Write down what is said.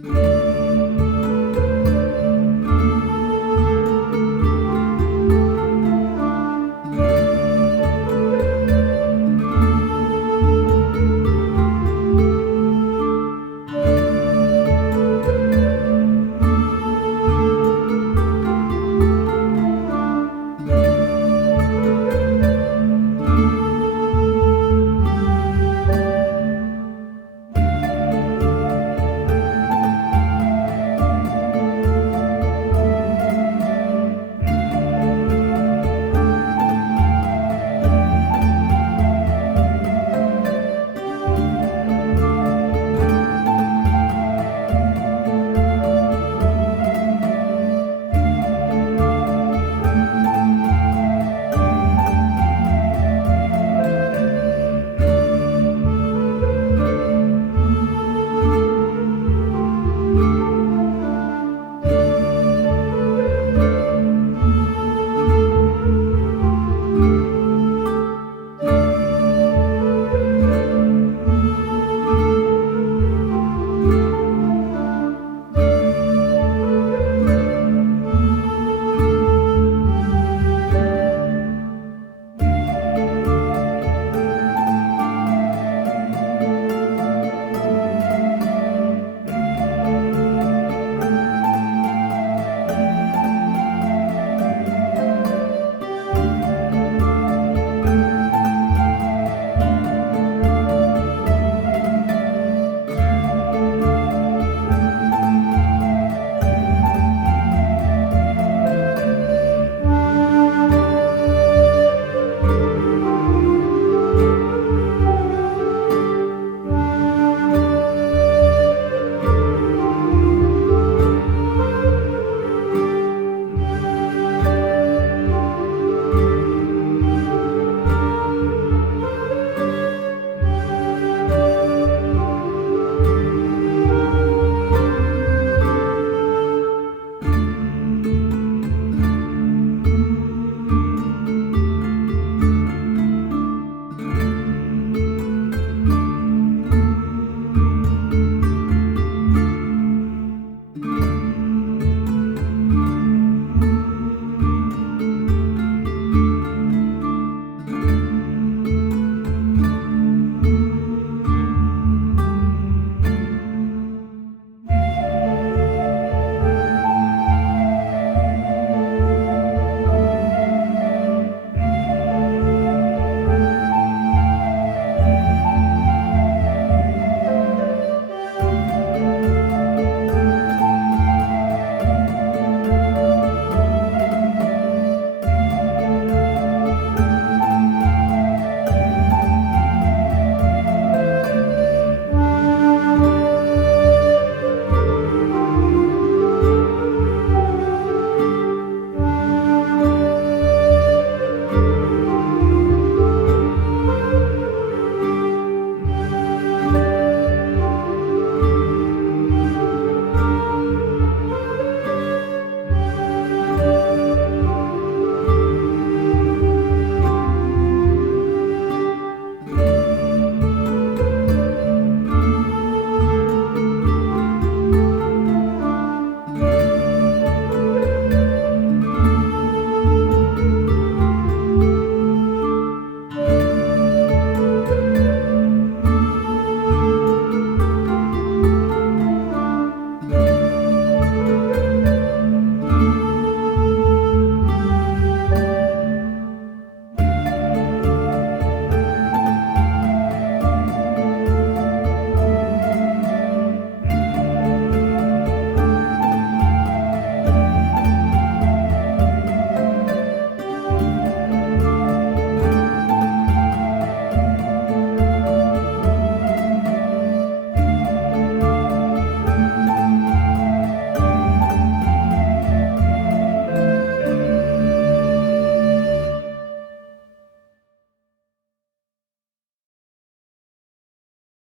thank you